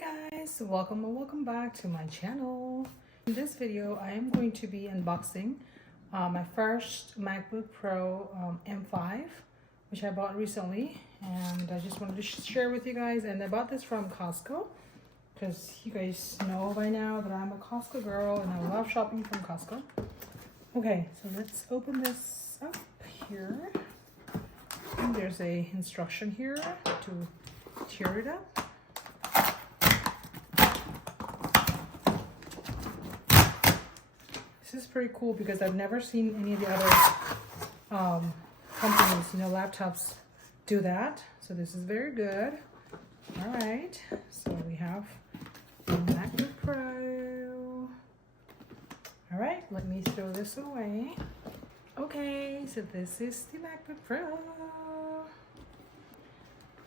Guys, welcome or welcome back to my channel. In this video I am going to be unboxing my first MacBook Pro M5, which I bought recently, and I just wanted to share with you guys. And I bought this from Costco because you guys know by now that I'm a Costco girl and I love shopping from Costco. Okay, so let's open this up here. And there's a instruction here to tear it up. This is pretty cool because I've never seen any of the other companies, laptops do that. So this is very good. All right, so we have the MacBook Pro. All right, let me throw this away. Okay, so this is the MacBook Pro.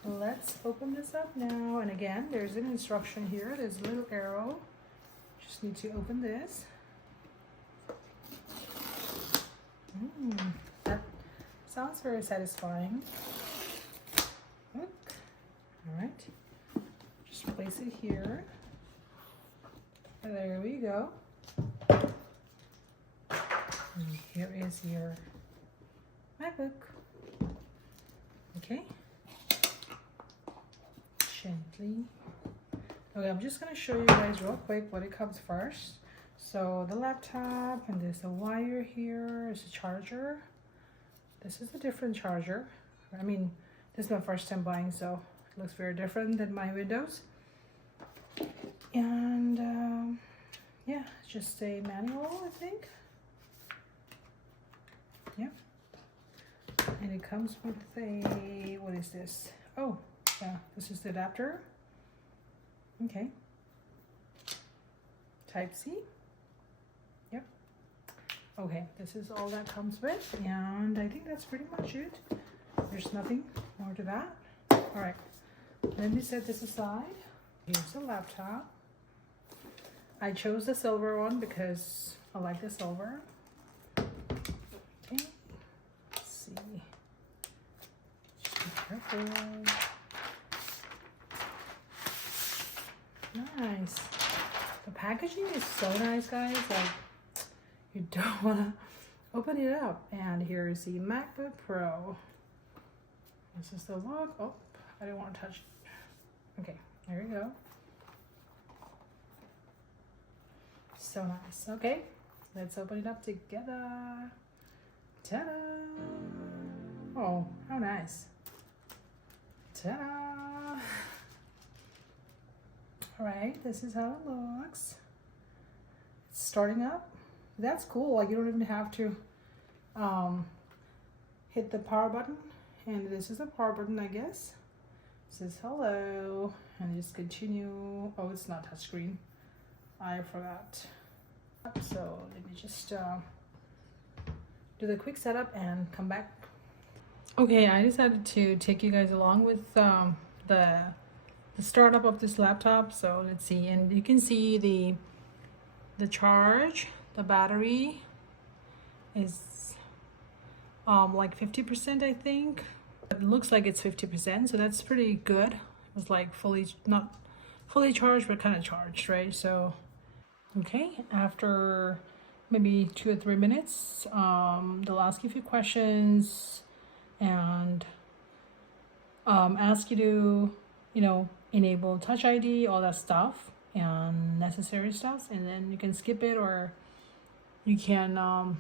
Let's open this up now. And again, there's an instruction here. There's a little arrow. Just need to open this. That sounds very satisfying. Look. All right. Just place it here. There we go. And here is your MacBook. Okay. Gently. Okay, I'm just gonna show you guys real quick what it comes first. So the laptop, and there's a wire here, there's a charger. This is a different charger. I mean, this is my first time buying, so it looks very different than my Windows. And yeah, just a manual, I think. Yeah. And it comes with a, what is this? Oh, yeah, this is the adapter. Okay. Type-C. Yep. Okay, this is all that comes with, and I think that's pretty much it. There's nothing more to that. All right, let me set this aside. Here's the laptop. I chose the silver one because I like the silver. Okay, let's see. Just be careful. Nice. The packaging is so nice, guys. Like, you don't want to open it up. And here's the MacBook Pro. This is the look. Oh, I didn't want to touch it. Okay, there we go. So nice. Okay, let's open it up together. Ta-da! Oh, how nice. Ta-da! All right, this is how it looks. It's starting up. That's cool. Like, you don't even have to hit the power button. And this is the power button, I guess. It says hello, and just continue. Oh, it's not touchscreen. I forgot. So let me just do the quick setup and come back. Okay, I decided to take you guys along with the startup of this laptop. So let's see, and you can see the charge, the battery is like 50%, I think. It looks like it's 50%, so that's pretty good. It's like not fully charged, but kind of charged, right? So okay, after maybe 2 or 3 minutes, they'll ask you a few questions and ask you to enable Touch ID, all that stuff and necessary stuff, and then you can skip it, or you can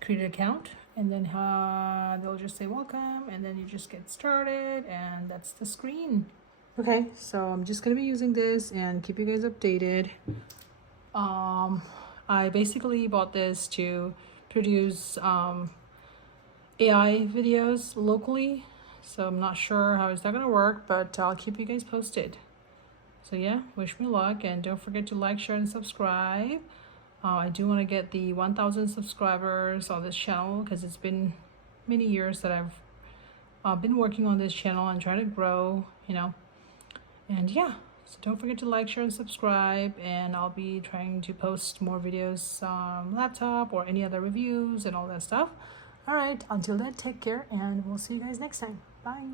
create an account, and then they'll just say welcome, and then you just get started, and that's the screen. Okay, so I'm just gonna be using this and keep you guys updated. I basically bought this to produce AI videos locally. So I'm not sure how is that gonna work, but I'll keep you guys posted. So yeah, wish me luck, and don't forget to like, share, and subscribe. I do want to get the 1,000 subscribers on this channel because it's been many years that I've been working on this channel and trying to grow, And yeah, so don't forget to like, share, and subscribe, and I'll be trying to post more videos, laptop or any other reviews and all that stuff. All right, until then, take care, and we'll see you guys next time. Bye.